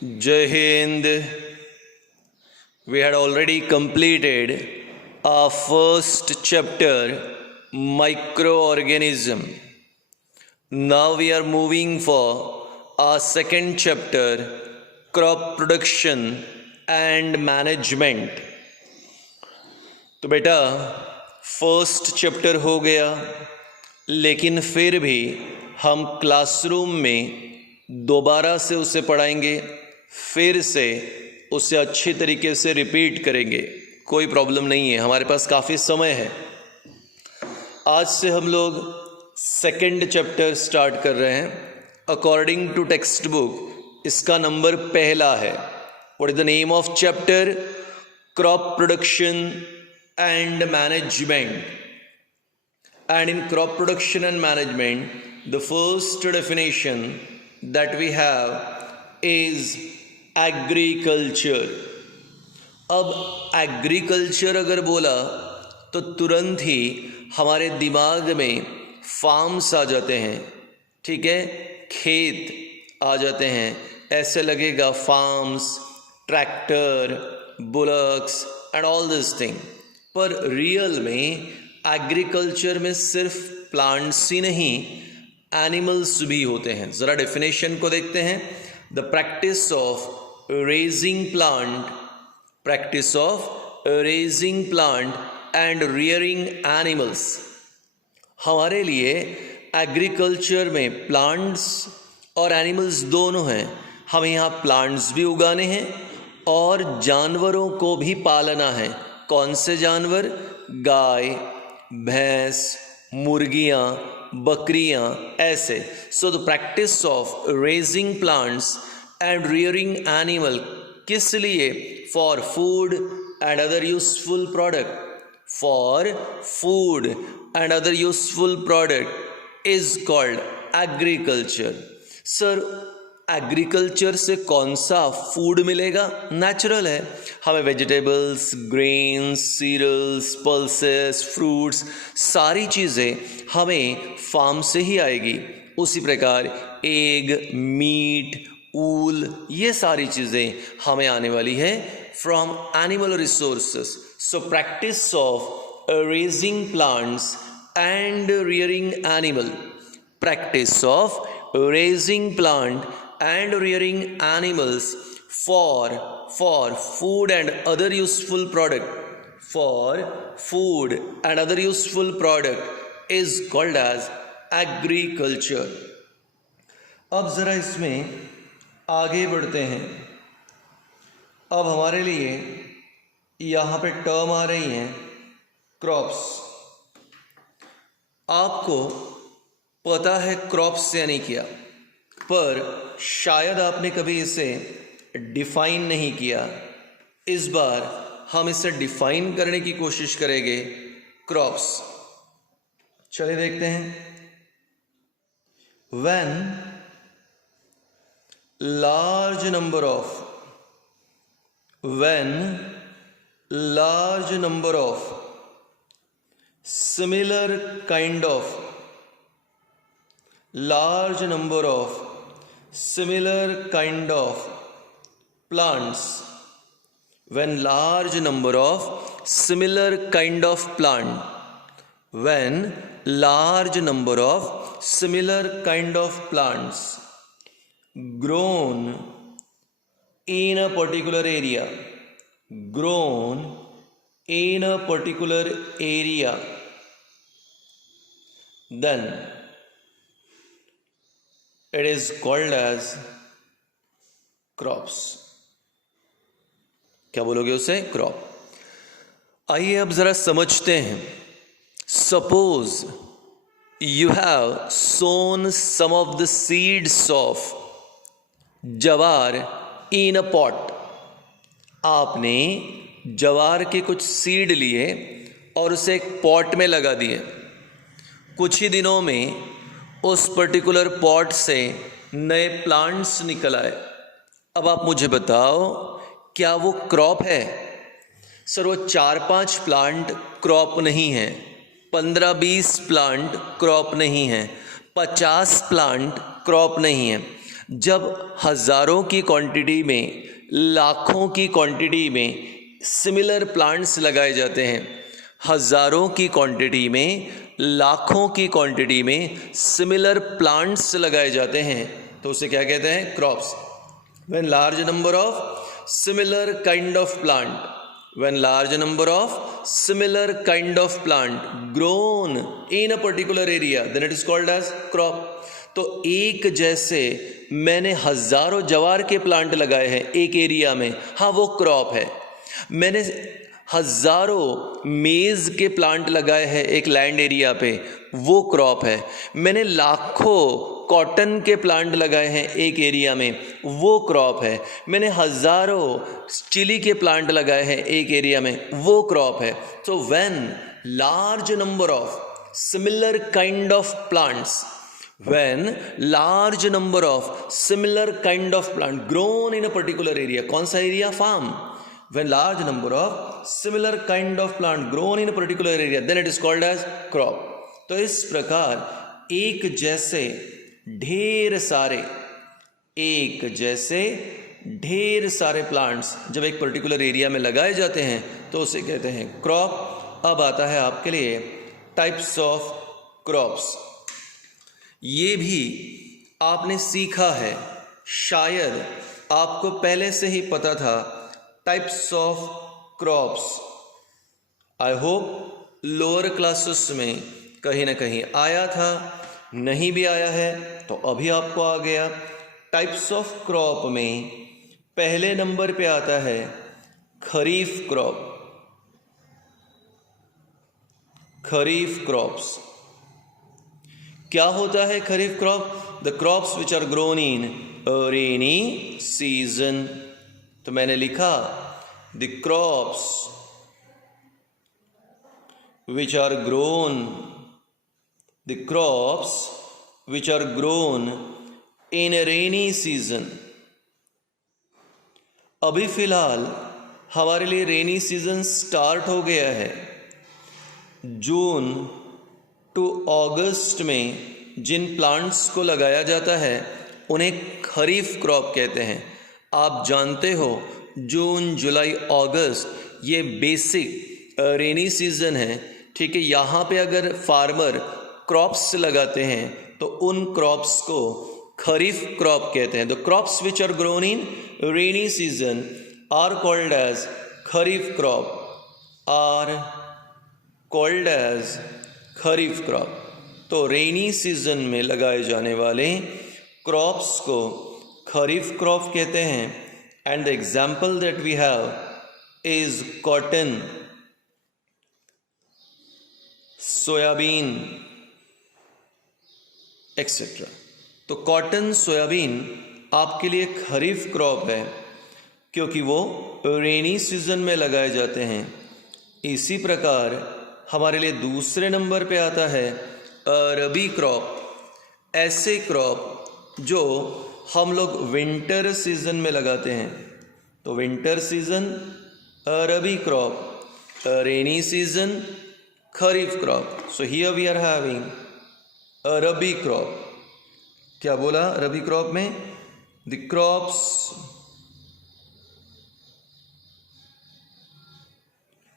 Jai Hind. We had already completed our first chapter, microorganism. Now we are moving for our second chapter, crop production and management. तो बेटा first chapter हो गया, लेकिन फिर भी हम क्लासरूम में दोबारा से उसे पढ़ाएंगे, फिर से उसे अच्छी तरीके से रिपीट करेंगे। कोई प्रॉब्लम नहीं है, हमारे पास काफ़ी समय है। आज से हम लोग सेकंड चैप्टर स्टार्ट कर रहे हैं। अकॉर्डिंग टू टेक्स्ट बुक इसका नंबर पहला है। What is the name of chapter? Crop production and management. And in crop production and management, the first definition that we have is agriculture. अब agriculture अगर बोला तो तुरंत ही हमारे दिमाग में फार्म्स आ जाते हैं, ठीक है, खेत आ जाते हैं। ऐसे लगेगा farms, tractor, bullocks and all this thing. पर रियल में एग्रीकल्चर में सिर्फ प्लांट्स ही नहीं, एनिमल्स भी होते हैं। ज़रा डेफिनेशन को देखते हैं। The practice of raising plant and rearing animals. हमारे लिए एग्रीकल्चर में प्लांट्स और एनिमल्स दोनों हैं। हमें यहाँ प्लांट्स भी उगाने हैं और जानवरों को भी पालना है। कौन से जानवर? गाय, भैंस, मुर्गियाँ, बकरियाँ, ऐसे। So the practice of raising plants and rearing animal, किस लिए? For food and other useful product is called agriculture. Sir agriculture से कौन सा फूड मिलेगा? नेचुरल है, हमें vegetables, grains, cereals, pulses, fruits, सारी चीज़ें हमें फार्म से ही आएगी। उसी प्रकार एग, मीट, ऊल, ये सारी चीज़ें हमें आने वाली है from animal resources. So practice of raising plants and rearing animal, practice of raising plant and rearing animals for food and other useful product is called as agriculture. अब ज़रा इसमें आगे बढ़ते हैं। अब हमारे लिए यहाँ पे टर्म आ रही हैं क्रॉप्स। आपको पता है क्रॉप्स यानी क्या, पर शायद आपने कभी इसे डिफाइन नहीं किया। इस बार हम इसे डिफाइन करने की कोशिश करेंगे, क्रॉप्स। चलिए देखते हैं। When large number of similar kind of plants, when large number of similar kind of plants grown in a particular area, then it is called as crops. क्या बोलोगे उसे? क्रॉप। आइए अब जरा समझते हैं। Suppose you have sown some of the seeds of जवार in a pot. आपने जवार के कुछ सीड लिए और उसे एक पॉट में लगा दिए। कुछ ही दिनों में उस पर्टिकुलर पॉट से नए प्लांट्स निकल आए। अब आप मुझे बताओ, क्या वो क्रॉप है? सर वो 4-5 प्लांट क्रॉप नहीं है, 15-20 प्लांट क्रॉप नहीं है, 50 प्लांट क्रॉप नहीं है। जब हज़ारों की क्वांटिटी में, लाखों की क्वांटिटी में सिमिलर प्लांट्स लगाए जाते हैं, हज़ारों की क्वांटिटी में, लाखों की क्वांटिटी में सिमिलर प्लांट्स लगाए जाते हैं, तो उसे क्या कहते हैं? Crops. When large number of similar kind of plant, when large number of similar kind of plant grown in a particular area, then it is called as crop. तो एक जैसे मैंने हजारों जवार के प्लांट लगाए हैं एक एरिया में, हाँ वो क्रॉप है। मैंने हजारों मेज के प्लांट लगाए हैं एक लैंड एरिया पे, वो क्रॉप है। मैंने लाखों कॉटन के प्लांट लगाए हैं एक एरिया में, वो क्रॉप है। मैंने हजारों चिली के प्लांट लगाए हैं एक एरिया में, वो क्रॉप है। So when large number of similar kind of plants, when large number of similar kind of plant grown in a particular area, कौन सा area? Farm. when large number of similar kind of plant grown in a particular area, then it is called as crop. तो इस प्रकार एक जैसे ढेर सारे plants जब एक पर्टिकुलर एरिया में लगाए जाते हैं तो उसे कहते हैं क्रॉप। अब आता है आपके लिए टाइप्स ऑफ क्रॉप्स। ये भी आपने सीखा है, शायद आपको पहले से ही पता था, types of crops. I hope lower classes में कहीं ना कहीं आया था, नहीं भी आया है तो अभी आपको आ गया। टाइप्स ऑफ क्रॉप में पहले नंबर पे आता है खरीफ क्रॉप। खरीफ क्रॉप्स क्या होता है? Kharif crop, the crops which are grown in rainy season. तो मैंने लिखा the crops which are grown, the crops which are grown in rainy season. अभी फिलहाल हमारे लिए रेनी सीजन स्टार्ट हो गया है। जून टू अगस्त में जिन प्लांट्स को लगाया जाता है उन्हें खरीफ क्रॉप कहते हैं। आप जानते हो जून, जुलाई, अगस्त ये बेसिक रेनी सीजन है, ठीक है। यहाँ पे अगर फार्मर क्रॉप्स लगाते हैं तो उन क्रॉप्स को खरीफ क्रॉप कहते हैं। The crops which are grown in rainy season are called as kharif crop, are called as kharif crop. तो रेनी सीजन में लगाए जाने वाले क्रॉप्स को खरीफ क्रॉप कहते हैं। And the example that we have is cotton, soybean etcetera. तो कॉटन, सोयाबीन आपके लिए खरीफ क्रॉप है क्योंकि वो रेनी सीजन में लगाए जाते हैं। इसी प्रकार हमारे लिए दूसरे नंबर पे आता है रबी क्रॉप। ऐसे क्रॉप जो हम लोग विंटर सीजन में लगाते हैं। तो winter season rabi crop, rainy season kharif crop. So here we are having rabi crop. क्या बोला रबी क्रॉप में? The crops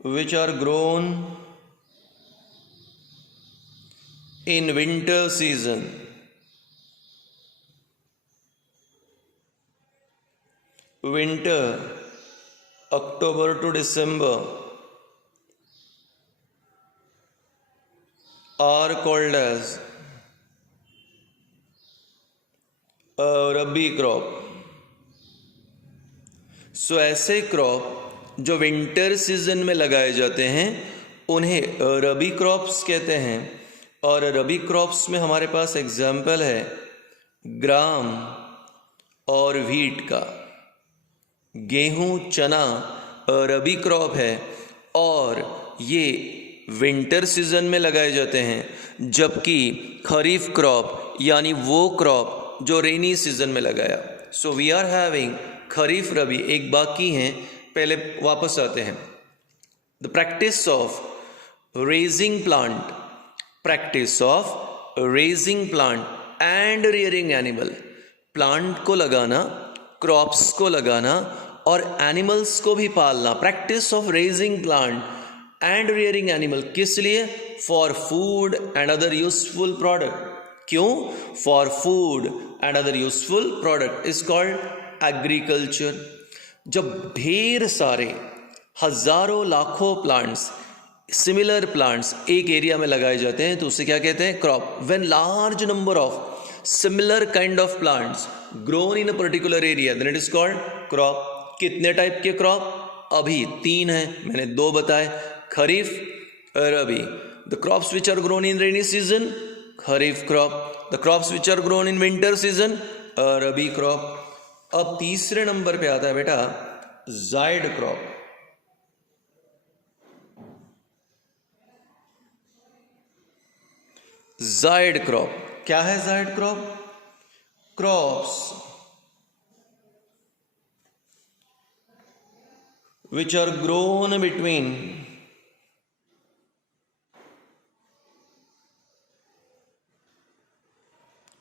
which are grown in winter season. Winter, October to December, are called as a Rabi crop. So ऐसे crop जो winter season में लगाए जाते हैं उन्हें रबी क्रॉप्स कहते हैं। और रबी क्रॉप्स में हमारे पास एग्जाम्पल है ग्राम और व्हीट का। गेहूं, चना रबी क्रॉप है और ये विंटर सीजन में लगाए जाते हैं, जबकि खरीफ क्रॉप यानी वो क्रॉप जो रेनी सीजन में लगाया। सो वी आर हैविंग खरीफ, रबी, एक बाकी हैं, पहले वापस आते हैं। The practice of raising plant, practice of raising plant and rearing animal. Plant को लगाना, क्रॉप्स को लगाना और एनिमल्स को भी पालना, practice of raising plant and rearing animal, किस लिए? For food and other useful product. क्यों? For food and other useful product is called agriculture. जब ढेर सारे हजारों लाखों प्लांट्स, सिमिलर प्लांट्स एक एरिया में लगाए जाते हैं तो उसे क्या कहते हैं? Crop. When large number of similar kind of plants grown in a particular area then it is called crop. कितने टाइप के क्रॉप? अभी 3 हैं, मैंने 2 बताए, kharif, rabi. The crops which are grown in rainy season, kharif crop. The crops which are grown in winter season, rabi crop. अब तीसरे number पे आता है बेटा जायड क्रॉप। जायड क्रॉप क्या है? Zaid crop crops which are grown between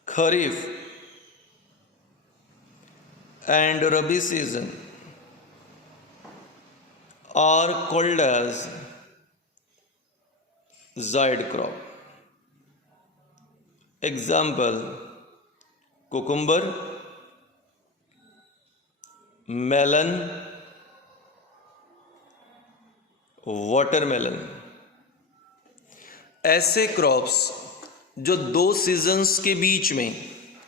Kharif and Rabi season are called as Zaid crop. Example: cucumber, melon, watermelon. ऐसे crops जो 2 सीजन्स के बीच में,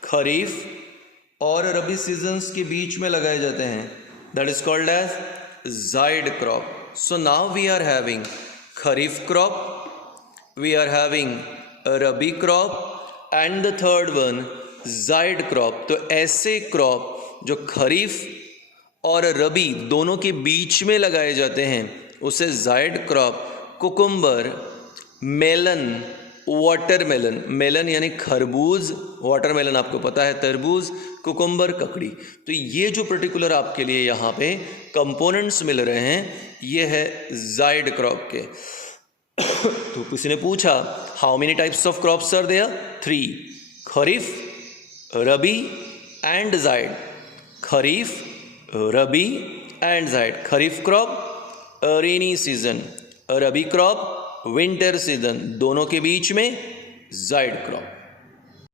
खरीफ और रबी सीजन्स के बीच में लगाए जाते हैं, that is called as zaid crop. So now we are having kharif crop, we are having rabi crop and the third one zaid crop. तो ऐसे क्रॉप जो खरीफ और रबी दोनों के बीच में लगाए जाते हैं उसे zaid crop, cucumber, melon, watermelon, melon यानी खरबूज, वाटरमेलन आपको पता है तरबूज, कुकुम्बर ककड़ी। तो ये जो पर्टिकुलर आपके लिए यहाँ पे कंपोनेंट्स मिल रहे हैं ये है जायड क्रॉप के। तो किसी ने पूछा how many types of crops are there? 3, kharif, rabi and zaid. Kharif, rabi and zaid. Kharif crop rainy season, rabi crop winter season, दोनों के बीच में जायड क्रॉप।